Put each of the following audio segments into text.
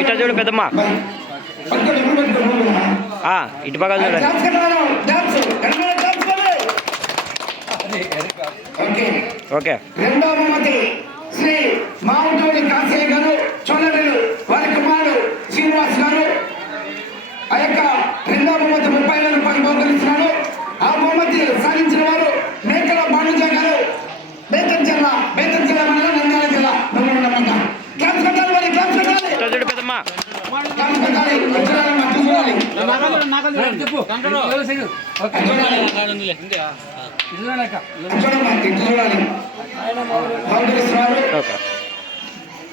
ఇట చూడు పెద్దమ్మ. ఇటు పక్క చూడండి. ఓకే. ఓకే. రెండో బహుమతి శ్రీ కాశయ్య గారు చోళరులు వారి కుమారుడు శ్రీనివాస్ గారు ఆ యొక్క రెండో బహుమతి ముప్పై వేల రూపాయలు బహుకరిస్తున్నాడు ఆ బహుమతి సాధించిన వారు మేకల బాణుజ గారు బేతన్ జిల్లా బేతన్ జిల్లా మండలం నంద్యాల జిల్లా నమ్మకం క్లాస్ కట్టాలి మరి క్లాస్ కట్టాలి ఇట చూడు పెద్దమ్మ క్లాస్ కట్టాలి వచ్చారని మట్టి చూడాలి చూడాలి చూడండి ఇటు చూడాలి బహుకరిస్తున్నారు ఓకే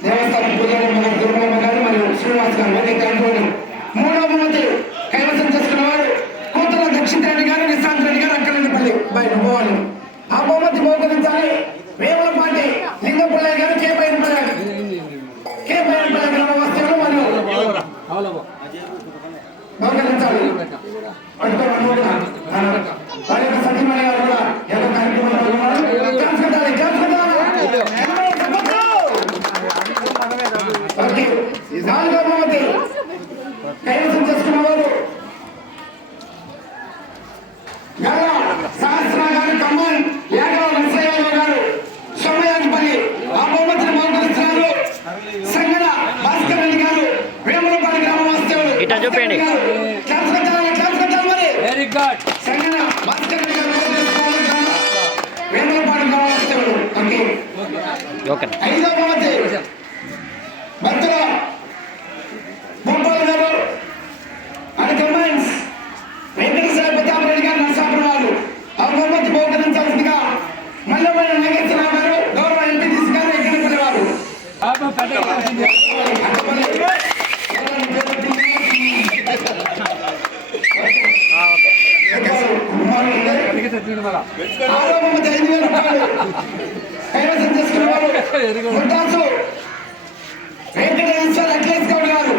దేవస్థానం పూజారి మన దుర్గమ్మ గారు మరియు శ్రీనివాస్ గారు ఓకే థ్యాంక్ మూడవ బహుమతి కైవసం చేసుకున్న వారు కూతురు దక్షిణ రెడ్డి గారు నిశాంత్ రెడ్డి గారు అక్కడ పల్లి బయట పోవాలి ఆ బహుమతి బహుకరించాలి వేములపాటి లింగపల్లయ్య గారు కే బయటపల్లి కే బయటపల్లి గ్రామ వస్తువులు మరియు బహుకరించాలి పట్టుకోవాలి అందరూ కూడా. వారి యొక్క సతీమణి గారు కూడా ఏదో కార్యక్రమంలో పాల్గొన్నారు. క్లాప్స్ కొట్టాలి, క్లాప్స్ కొట్టాలి. ఓకే. నాలుగో బహుమతి కైవసం చేసుకున్న వారు సహస్ర గారు కమ్మన్ యాదవ నరసయ్య గారు సోమయాజపల్లి ఆ బహుమతిని బహుకరిస్తున్నారు సంగన భాస్కర్ రెడ్డి గారు వేములపాడి గ్రామ వాస్తవులు వెరీ గుడ్ సంగన గారు బహుకరిస్తున్నారు గారు కమెంట్స్ వెంకటేశ్వర ప్రతాపరెడ్డి గారు నరసాపురం వాళ్ళు ఆ బహుమతి బహుకరించాల్సిందిగా మల్లమైన నాగేశ్వరరావు గారు గౌరవ వారు వెంకటేశ్వర అఖిలేష్ గౌడ్ గారు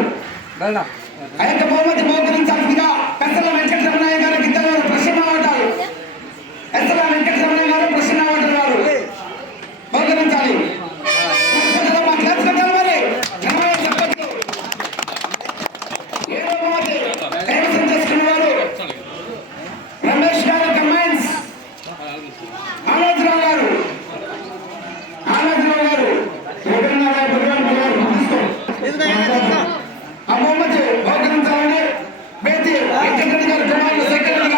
ఆ యొక్క బహుమతి బహుకరించాల్సిందిగా పెసల వెంకటరమణయ్య గారికి ఇద్దరు గారు అవటాలు పెసల వెంకటరమణయ్య గారు ప్రసన్న అవటం బహుకరించాలి కట్టదమ్మా, క్లాప్స్ కట్టాలి మరి. నమ్మకం చెప్పొద్దు. ఏడో బహుమతి కైవసం చేసుకున్న వారు రమేష్ గారు కమెంట్స్ ఆనందరావు గారు ఆనందరావు గారు ఎక్కడున్నారా? ఎక్కడున్నారా? తీసుకో. ఆ బహుమతి బహుకరించాలని బేతి వెంకటరెడ్డి గారు కుమారుడు శేఖర్ రెడ్డి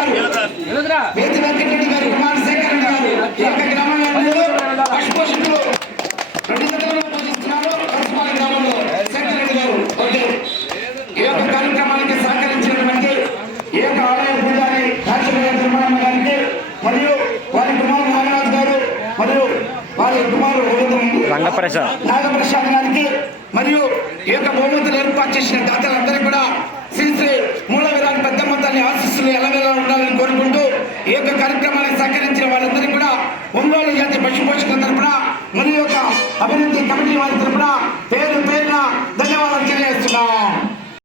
బేతి వెంకటరెడ్డి గారు శేఖర్ గారు యొక్క గ్రామంలో పశుపోషకులు రెండు జతలను పూజిస్తున్నారు. కలుసుమాల గ్రామంలో శేఖర్ రెడ్డి గారు. ఓకే. ఈ యొక్క కార్యక్రమానికి సహకరించినటువంటి ఈ యొక్క ఆలయ పూజారి రాజశేఖర తిరుమలమ్మ గారికి మరియు వారి కుమారుడు నాగరాజు గారు మరియు వారి కుమారుడు రవీంద్ర రంగప్రసాద్. నాగప్రసాద్ గారికి మరియు ఈ యొక్క బహుమతులు ఏర్పాటు చేసిన దాతలందరికీ కూడా పశుపోషకుల తరపున మరియు యొక్క అభివృద్ధి కమిటీ వారి తరపున పేరు పేరున ధన్యవాదాలు తెలియజేస్తున్నాం.